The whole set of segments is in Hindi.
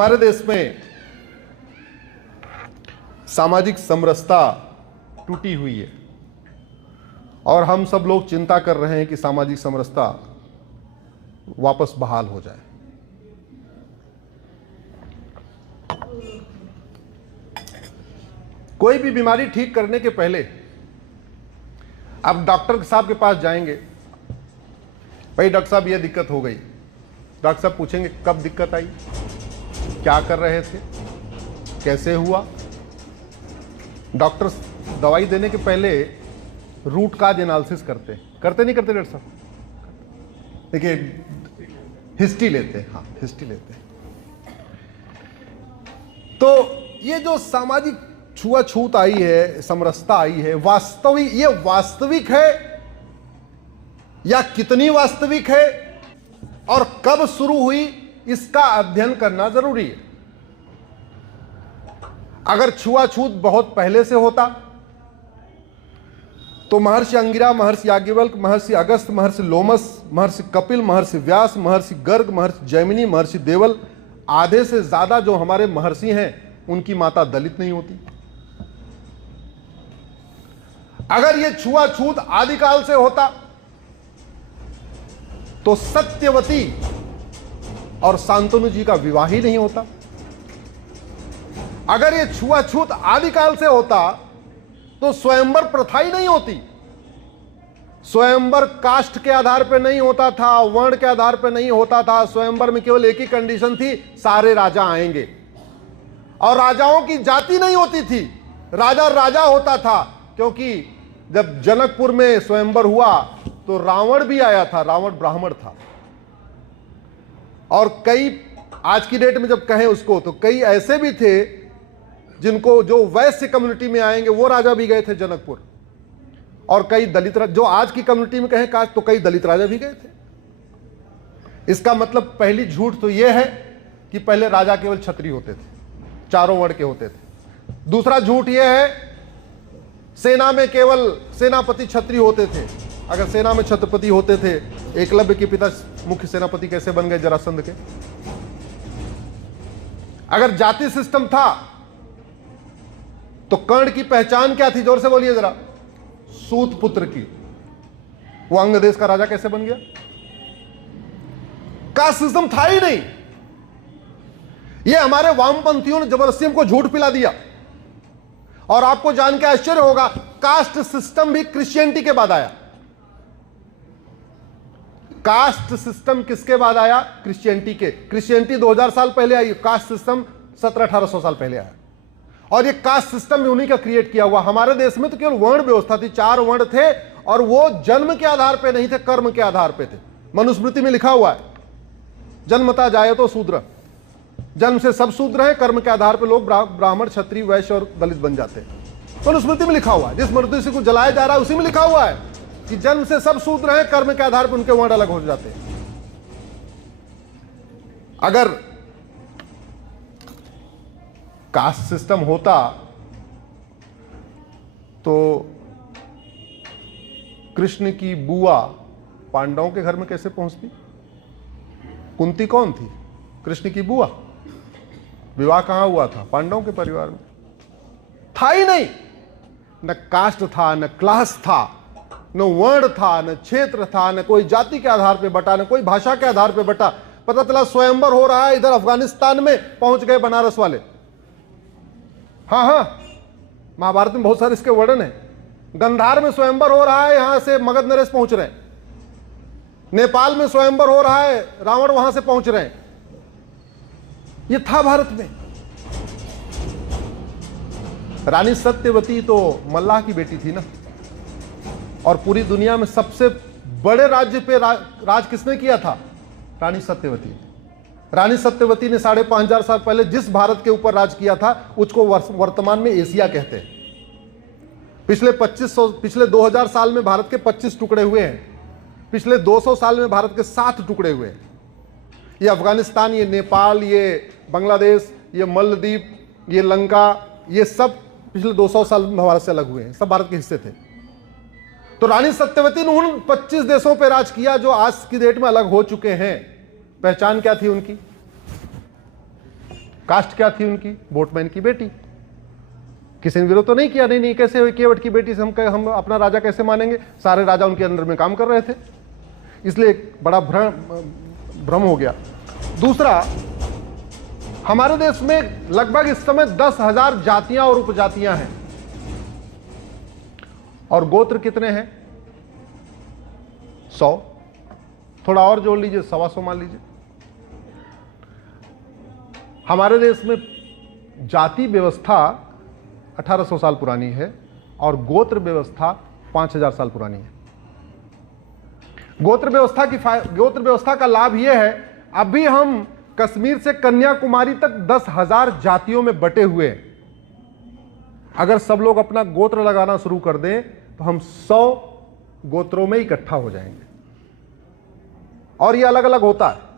हमारे देश में सामाजिक समरसता टूटी हुई है और हम सब लोग चिंता कर रहे हैं कि सामाजिक समरसता वापस बहाल हो जाए। कोई भी बीमारी ठीक करने के पहले आप डॉक्टर साहब के पास जाएंगे, भाई डॉक्टर साहब ये दिक्कत हो गई। डॉक्टर साहब पूछेंगे कब दिक्कत आई, क्या कर रहे थे, कैसे हुआ। डॉक्टर दवाई देने के पहले रूट काज एनालिसिस करते नहीं करते डॉक्टर साहब? देखिए हिस्ट्री लेते हैं, हाँ हिस्ट्री लेते हैं। तो ये जो सामाजिक छुआछूत आई है, समरसता आई है, वास्तविक ये वास्तविक है या कितनी वास्तविक है और कब शुरू हुई, इसका अध्ययन करना जरूरी है। अगर छुआछूत बहुत पहले से होता तो महर्षि अंगिरा, महर्षि याज्ञवल्क्य, महर्षि अगस्त्य, महर्षि लोमस, महर्षि कपिल, महर्षि व्यास, महर्षि गर्ग, महर्षि जैमिनी, महर्षि देवल, आधे से ज्यादा जो हमारे महर्षि हैं उनकी माता दलित नहीं होती। अगर ये छुआछूत आदिकाल से होता तो सत्यवती और शांतनु जी का विवाह ही नहीं होता। अगर ये छुआछूत आदिकाल से होता तो स्वयंवर प्रथा ही नहीं होती। स्वयंवर कास्ट के आधार पर नहीं होता था, वर्ण के आधार पर नहीं होता था। स्वयंवर में केवल एक ही कंडीशन थी, सारे राजा आएंगे और राजाओं की जाति नहीं होती थी, राजा राजा होता था। क्योंकि जब जनकपुर में स्वयंवर हुआ तो रावण भी आया था, रावण ब्राह्मण था। और कई आज की डेट में जब कहें उसको तो कई ऐसे भी थे जिनको जो वैश्य कम्युनिटी में आएंगे वो राजा भी गए थे जनकपुर, और कई दलित जो आज की कम्युनिटी में कहें कास्ट तो कई दलित राजा भी गए थे। इसका मतलब पहली झूठ तो यह है कि पहले राजा केवल क्षत्रिय होते थे, चारों वर्ण के होते थे। दूसरा झूठ यह है सेना में केवल सेनापति क्षत्रिय होते थे। अगर सेना में छत्रपति होते थे, एकलव्य के पिता मुख्य सेनापति कैसे बन गए जरासंध के? अगर जाति सिस्टम था तो कर्ण की पहचान क्या थी? जोर से बोलिए जरा। सूत पुत्र की। वो अंग देश का राजा कैसे बन गया? कास्ट सिस्टम था ही नहीं। ये हमारे वामपंथियों ने जबरदस्ती हमको झूठ पिला दिया। और आपको जान के आश्चर्य होगा, कास्ट सिस्टम भी क्रिश्चियनिटी के बाद आया। कास्ट सिस्टम किसके बाद आया? क्रिश्चियनिटी के। क्रिश्चियनिटी 2000 साल पहले आई, कास्ट सिस्टम 1700-1800 साल पहले आया। और ये कास्ट सिस्टम भी उन्हीं का क्रिएट किया हुआ। हमारे देश में तो केवल वर्ण व्यवस्था थी, 4 वर्ण थे, और वो जन्म के आधार पे नहीं थे, कर्म के आधार पे थे। मनुस्मृति में लिखा हुआ है, जन्मता जाए तो शूद्र, जन्म से सब शूद्र हैं, कर्म के आधार पे लोग ब्राह्मण, क्षत्रिय, वैश्य और दलित बन जाते हैं। मनुस्मृति में लिखा हुआ है। जिस मनुष्य को जलाया जा रहा है उसी में लिखा हुआ है कि जन्म से सब शूद्र हैं, कर्म के आधार पर उनके वर्ण अलग हो जाते हैं। अगर कास्ट सिस्टम होता तो कृष्ण की बुआ पांडवों के घर में कैसे पहुंचती? कुंती कौन थी? कृष्ण की बुआ। विवाह कहां हुआ था? पांडवों के परिवार में। था ही नहीं। न कास्ट था, न क्लास था, न वर्ण था, न क्षेत्र था, न कोई जाति के आधार पे बटा, न कोई भाषा के आधार पे बटा। पता चला स्वयंवर हो रहा है, इधर अफगानिस्तान में पहुंच गए बनारस वाले। हाँ, महाभारत में बहुत सारे इसके वर्णन है। गंधार में स्वयंवर हो रहा है, यहां से मगध नरेश पहुंच रहे हैं। नेपाल में स्वयंवर हो रहा है, रावण वहां से पहुंच रहे हैं। ये था भारत में। रानी सत्यवती तो मल्लाह की बेटी थी ना। और पूरी दुनिया में सबसे बड़े राज्य पे राज किसने किया था? रानी सत्यवती। रानी सत्यवती ने 5500 साल पहले जिस भारत के ऊपर राज किया था उसको वर्तमान में एशिया कहते हैं। पिछले 2000 साल में भारत के 25 टुकड़े हुए हैं। पिछले 200 साल में भारत के 7 टुकड़े हुए हैं। ये अफगानिस्तान, ये नेपाल, ये बांग्लादेश, ये मलद्वीप, ये लंका, ये सब पिछले 200 साल में भारत से अलग हुए हैं। सब भारत के हिस्से थे। तो रानी सत्यवती ने उन 25 देशों पर राज किया जो आज की डेट में अलग हो चुके हैं। पहचान क्या थी उनकी? कास्ट क्या थी उनकी? बोटमैन की बेटी। किसी ने विरोध तो नहीं किया, नहीं नहीं कैसे हुई, केवट की बेटी से हम अपना राजा कैसे मानेंगे? सारे राजा उनके अंडर में काम कर रहे थे, इसलिए एक बड़ा भ्रम हो गया। दूसरा, हमारे देश में लगभग इस समय 10,000 जातियां और उपजातियां हैं, और गोत्र कितने हैं? 100। थोड़ा और जोड़ लीजिए, 125 मान लीजिए। हमारे देश में जाति व्यवस्था 1800 साल पुरानी है और गोत्र व्यवस्था 5000 साल पुरानी है। गोत्र व्यवस्था का लाभ यह है, अभी हम कश्मीर से कन्याकुमारी तक 10,000 जातियों में बटे हुए हैं। अगर सब लोग अपना गोत्र लगाना शुरू कर दें तो हम 100 गोत्रों में इकट्ठा हो जाएंगे, और ये अलग अलग होता है।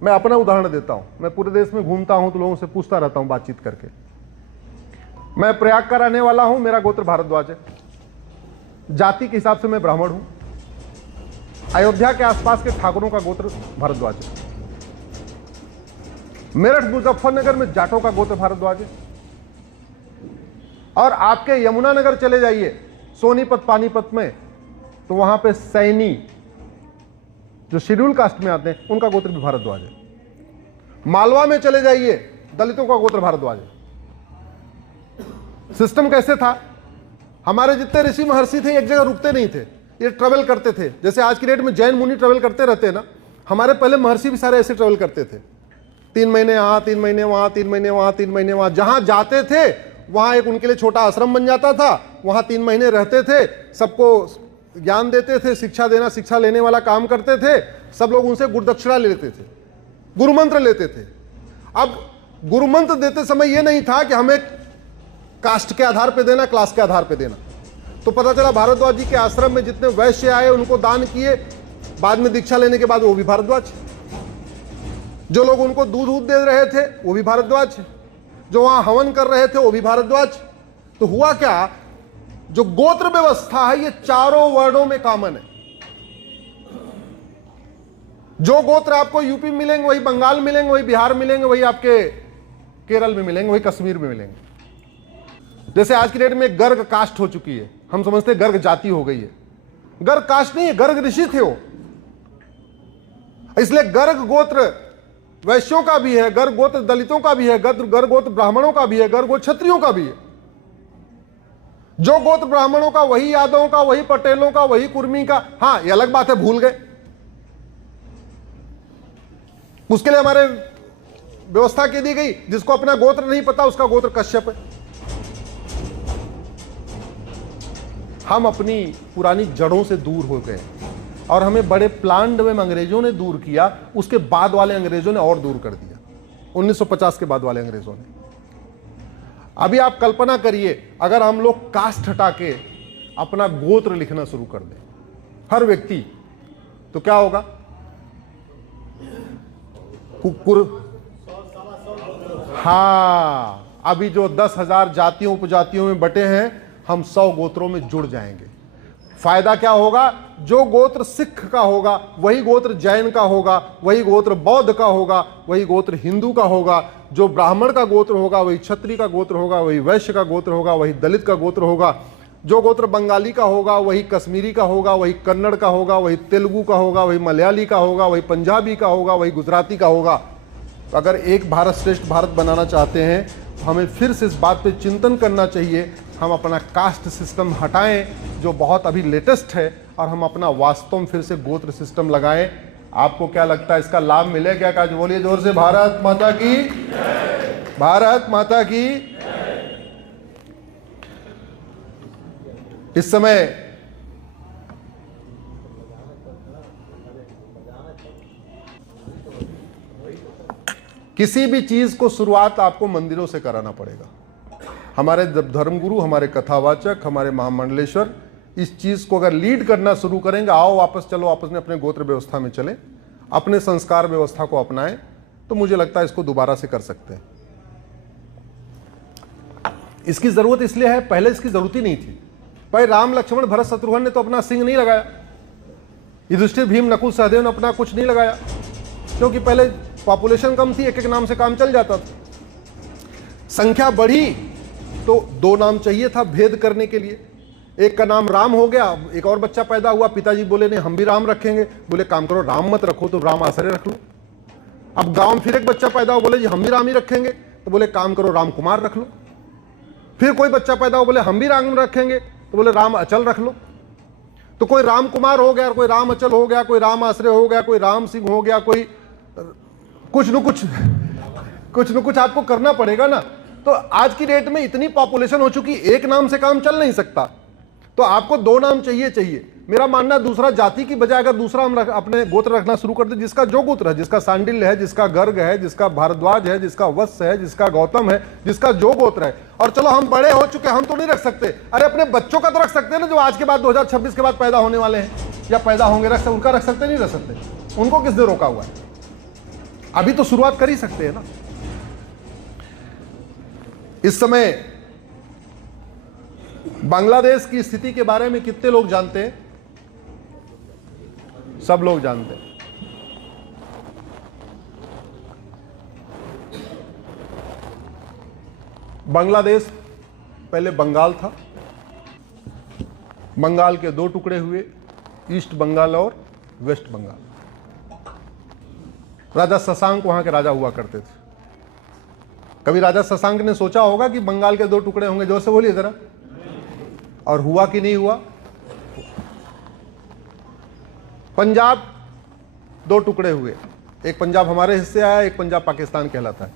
मैं अपना उदाहरण देता हूं। मैं पूरे देश में घूमता हूं तो लोगों से पूछता रहता हूं बातचीत करके। मैं प्रयाग का रहने वाला हूं, मेरा गोत्र भारद्वाज है, जाति के हिसाब से मैं ब्राह्मण हूं। अयोध्या के आसपास के ठाकुरों का गोत्र भारद्वाज है। मेरठ मुजफ्फरनगर में जाटों का गोत्र भारद्वाज है। और आपके यमुनानगर चले जाइए, सोनीपत पानीपत में, तो वहां पे सैनी जो शेड्यूल कास्ट में आते हैं उनका गोत्र भी भारद्वाज है। मालवा में चले जाइए, दलितों का गोत्र भारद्वाज है। सिस्टम कैसे था? हमारे जितने ऋषि महर्षि थे एक जगह रुकते नहीं थे, ये ट्रेवल करते थे। जैसे आज की डेट में जैन मुनि ट्रेवल करते रहते हैं ना, हमारे पहले महर्षि भी सारे ऐसे ट्रेवल करते थे। 3 महीने यहाँ, 3 महीने वहां, 3 महीने वहां, 3 महीने वहां। जहां जाते थे वहां एक उनके लिए छोटा आश्रम बन जाता था, वहां 3 महीने रहते थे, सबको ज्ञान देते थे, शिक्षा लेने वाला काम करते थे। सब लोग उनसे गुरुदक्षिणा लेते थे, गुरुमंत्र लेते थे। अब गुरुमंत्र देते समय यह नहीं था कि हमें कास्ट के आधार पे देना, क्लास के आधार पे देना। तो पता चला भारद्वाज जी के आश्रम में जितने वैश्य आए उनको दान किए, बाद में दीक्षा लेने के बाद वो भी भारद्वाज। जो लोग उनको दूध दे रहे थे वो भी भारद्वाज, जो वहां हवन कर रहे थे वो भी भारद्वाज। तो हुआ क्या, जो गोत्र व्यवस्था है ये चारों वर्णों में कॉमन है। जो गोत्र आपको यूपी में मिलेंगे वही बंगाल मिलेंगे, वही बिहार मिलेंगे, वही आपके केरल में मिलेंगे, वही कश्मीर में मिलेंगे। जैसे आज की डेट में गर्ग कास्ट हो चुकी है, हम समझते हैं गर्ग जाति हो गई है। गर्ग कास्ट नहीं है, गर्ग ऋषि थे वो। इसलिए गर्ग गोत्र वैश्यों का भी है, गर्ग गोत्र दलितों का भी है, गर्ग गोत्र ब्राह्मणों का भी है, गर्ग गोत्र क्षत्रियों का भी है। जो गोत्र ब्राह्मणों का वही यादवों का, वही पटेलों का, वही कुर्मी का। हाँ, ये अलग बात है, भूल गए। उसके लिए हमारे व्यवस्था की दी गई, जिसको अपना गोत्र नहीं पता उसका गोत्र कश्यप है। हम अपनी पुरानी जड़ों से दूर हो गए और हमें बड़े प्लान्ड में अंग्रेजों ने दूर किया, उसके बाद वाले अंग्रेजों ने और दूर कर दिया, 1950 के बाद वाले अंग्रेजों ने। अभी आप कल्पना करिए, अगर हम लोग कास्ट हटा के अपना गोत्र लिखना शुरू कर दें हर व्यक्ति, तो क्या होगा? हाँ, अभी जो 10,000 जातियों उपजातियों में बटे हैं, हम 100 गोत्रों में जुड़ जाएंगे। फायदा क्या होगा? जो गोत्र सिख का होगा वही गोत्र जैन का होगा, वही गोत्र बौद्ध का होगा, वही गोत्र हिंदू का होगा। जो ब्राह्मण का गोत्र होगा वही क्षत्रिय का गोत्र होगा, वही वैश्य का गोत्र होगा, वही दलित का गोत्र होगा। जो गोत्र बंगाली का होगा वही कश्मीरी का होगा, वही कन्नड़ का होगा, वही तेलुगु का होगा, वही मलयाली का होगा, वही पंजाबी का होगा, वही गुजराती का होगा। अगर एक भारत श्रेष्ठ भारत बनाना चाहते हैं तो हमें फिर से इस बात पे चिंतन करना चाहिए, हम अपना कास्ट सिस्टम हटाएं जो बहुत अभी लेटेस्ट है, और हम अपना वास्तव में फिर से गोत्र सिस्टम लगाएं। आपको क्या लगता है इसका लाभ मिलेगा क्या? जो बोलिए जोर से, भारत माता की, भारत माता की। इस समय किसी भी चीज को शुरुआत आपको मंदिरों से कराना पड़ेगा। हमारे धर्मगुरु, हमारे कथावाचक, हमारे महामंडलेश्वर इस चीज को अगर लीड करना शुरू करेंगे, आओ वापस चलो, आपस में अपने गोत्र व्यवस्था में चले, अपने संस्कार व्यवस्था को अपनाएं, तो मुझे लगता है इसको दोबारा से कर सकते हैं। इसकी जरूरत इसलिए है, पहले इसकी जरूरत ही नहीं थी। भाई राम लक्ष्मण भरत शत्रुघ्न ने तो अपना सिंह नहीं लगाया, युधिष्ठिर भीम नकुल सहदेव ने अपना कुछ नहीं लगाया, क्योंकि पहले पॉपुलेशन कम थी, एक एक नाम से काम चल जाता था। संख्या बढ़ी तो 2 नाम चाहिए था भेद करने के लिए। एक का नाम राम हो गया, एक और बच्चा पैदा हुआ, पिताजी बोले नहीं हम भी राम रखेंगे, बोले काम करो राम मत रखो तो राम आश्रय रख लो। अब गांव में फिर एक बच्चा पैदा हुआ, बोले जी हम भी राम ही रखेंगे, तो बोले काम करो राम कुमार रख लो। फिर कोई बच्चा पैदा हुआ, बोले हम भी राम रखेंगे, तो बोले राम अचल रख लो। तो कोई राम कुमार हो गया, कोई राम अचल हो गया, कोई राम आश्रय हो गया, कोई राम सिंह हो गया, कोई कुछ न कुछ आपको करना पड़ेगा ना। तो आज की डेट में इतनी पॉपुलेशन हो चुकी, एक नाम से काम चल नहीं सकता, तो आपको 2 नाम चाहिए। मेरा मानना दूसरा जाति की बजाय अगर दूसरा हम अपने गोत्र रखना शुरू कर दे, जिसका जो गोत्र है, जिसका सांडिल्य है, जिसका गर्ग है, जिसका भारद्वाज है, जिसका वत्स है, जिसका गौतम है, जिसका जो गोत्र है। और चलो हम बड़े हो चुके, हम तो नहीं रख सकते, अरे अपने बच्चों का तो रख सकते हैं ना, जो आज के बाद 2026 के बाद पैदा होने वाले हैं या पैदा होंगे, उनका रख सकते नहीं रख सकते? उनको किसने रोका हुआ है? अभी तो शुरुआत कर ही सकते हैं ना। इस समय बांग्लादेश की स्थिति के बारे में कितने लोग जानते हैं? सब लोग जानते हैं। बांग्लादेश पहले बंगाल था, बंगाल के 2 टुकड़े हुए, ईस्ट बंगाल और वेस्ट बंगाल। राजा शशांक वहां के राजा हुआ करते थे। कभी राजा शशांक ने सोचा होगा कि बंगाल के 2 टुकड़े होंगे? जोर से बोलिए जरा। और हुआ कि नहीं हुआ? पंजाब 2 टुकड़े हुए, एक पंजाब हमारे हिस्से आया, एक पंजाब पाकिस्तान कहलाता है।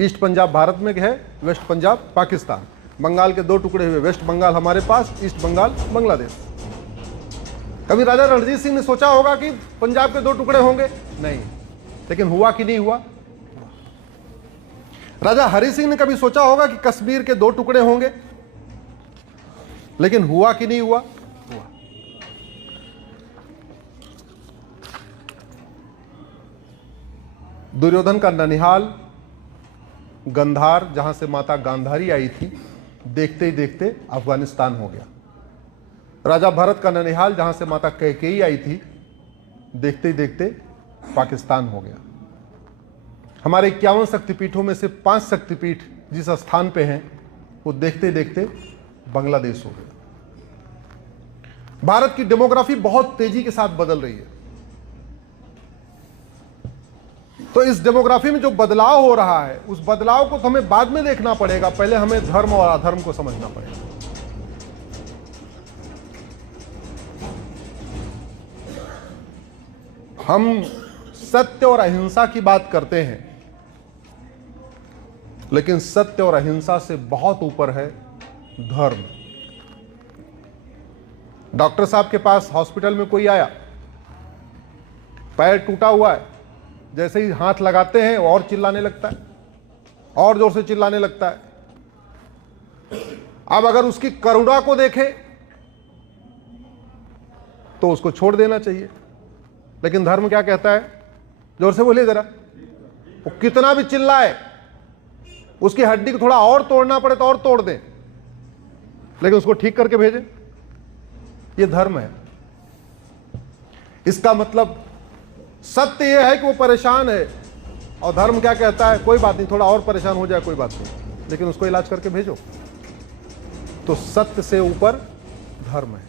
ईस्ट पंजाब भारत में है, वेस्ट पंजाब पाकिस्तान। बंगाल के 2 टुकड़े हुए, वेस्ट बंगाल हमारे पास, ईस्ट बंगाल बांग्लादेश। कभी राजा रणजीत सिंह ने सोचा होगा कि पंजाब के 2 टुकड़े होंगे? नहीं। लेकिन हुआ कि नहीं हुआ? राजा हरि सिंह ने कभी सोचा होगा कि कश्मीर के 2 टुकड़े होंगे? लेकिन हुआ कि नहीं हुआ? हुआ। दुर्योधन का ननिहाल गंधार, जहां से माता गांधारी आई थी, देखते ही देखते अफगानिस्तान हो गया। राजा भरत का ननिहाल, जहां से माता कैकेयी आई थी, देखते ही देखते पाकिस्तान हो गया। हमारे 51 शक्तिपीठों में से 5 शक्तिपीठ जिस स्थान पे हैं, वो देखते देखते बांग्लादेश हो गया। भारत की डेमोग्राफी बहुत तेजी के साथ बदल रही है। तो इस डेमोग्राफी में जो बदलाव हो रहा है, उस बदलाव को तो हमें बाद में देखना पड़ेगा, पहले हमें धर्म और अधर्म को समझना पड़ेगा। हम सत्य और अहिंसा की बात करते हैं, लेकिन सत्य और अहिंसा से बहुत ऊपर है धर्म। डॉक्टर साहब के पास हॉस्पिटल में कोई आया, पैर टूटा हुआ है, जैसे ही हाथ लगाते हैं और चिल्लाने लगता है, और जोर से चिल्लाने लगता है। अब अगर उसकी करुणा को देखे तो उसको छोड़ देना चाहिए, लेकिन धर्म क्या कहता है? जोर से बोलिए जरा। वो कितना भी चिल्लाए, उसकी हड्डी को थोड़ा और तोड़ना पड़े तो और तोड़ दें, लेकिन उसको ठीक करके भेजें। ये धर्म है। इसका मतलब सत्य यह है कि वो परेशान है, और धर्म क्या कहता है? कोई बात नहीं, थोड़ा और परेशान हो जाए कोई बात नहीं, लेकिन उसको इलाज करके भेजो। तो सत्य से ऊपर धर्म है,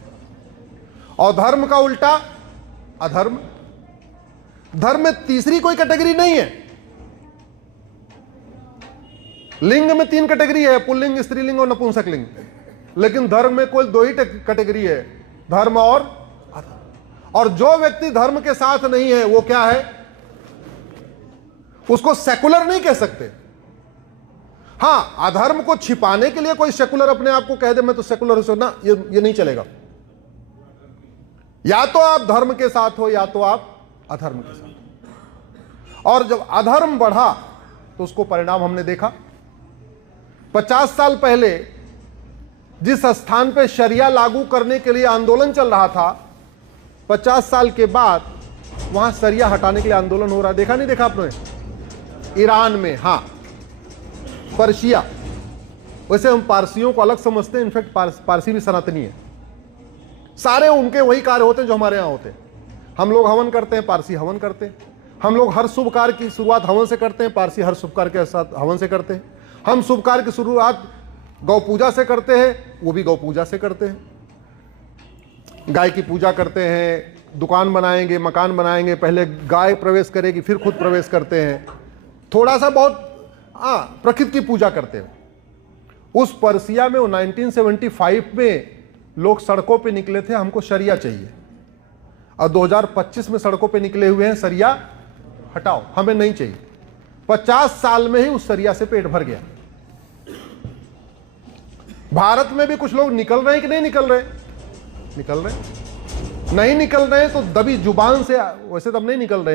और धर्म का उल्टा अधर्म। धर्म में तीसरी कोई कैटेगरी नहीं है। लिंग में 3 कैटेगरी है, पुल्लिंग, स्त्रीलिंग और नपुंसक लिंग, लेकिन धर्म में कोई 2 ही कैटेगरी है, धर्म और अधर्म। और जो व्यक्ति धर्म के साथ नहीं है, वो क्या है? उसको सेकुलर नहीं कह सकते। हां, अधर्म को छिपाने के लिए कोई सेकुलर अपने आप को कह दे मैं तो सेकुलर हूं ना, ये नहीं चलेगा। या तो आप धर्म के साथ हो, या तो आप अधर्म के साथ। और जब अधर्म बढ़ा तो उसको परिणाम हमने देखा। 50 साल पहले जिस स्थान पे शरिया लागू करने के लिए आंदोलन चल रहा था, 50 साल के बाद वहां शरिया हटाने के लिए आंदोलन हो रहा है। देखा नहीं देखा आपने? ईरान में, हां, पर्शिया। वैसे हम पारसियों को अलग समझते हैं, इनफैक्ट पारसी भी सनातनी है। सारे उनके वही कार्य होते हैं जो हमारे यहां होते हैं। हम लोग हवन करते हैं, पारसी हवन करते हैं। हम लोग हर शुभ कार्य की शुरुआत हवन से करते हैं, पारसी हर शुभ कार्य के साथ हवन से करते हैं। हम शुभ कार्य की शुरुआत गौ पूजा से करते हैं, वो भी गौ पूजा से करते हैं। गाय की पूजा करते हैं, दुकान बनाएंगे, मकान बनाएंगे, पहले गाय प्रवेश करेगी फिर खुद प्रवेश करते हैं, थोड़ा सा बहुत प्रकृति की पूजा करते हैं। उस पर्सिया में वो 1975 में लोग सड़कों पे निकले थे, हमको शरिया चाहिए, और 2025 में सड़कों पे निकले हुए हैं शरिया हटाओ, हमें नहीं चाहिए। 50 साल में ही उस शरिया से पेट भर गया। भारत में भी कुछ लोग निकल रहे हैं कि नहीं निकल रहे? निकल रहे हैं। नहीं निकल रहे तो दबी जुबान से, वैसे तब नहीं निकल रहे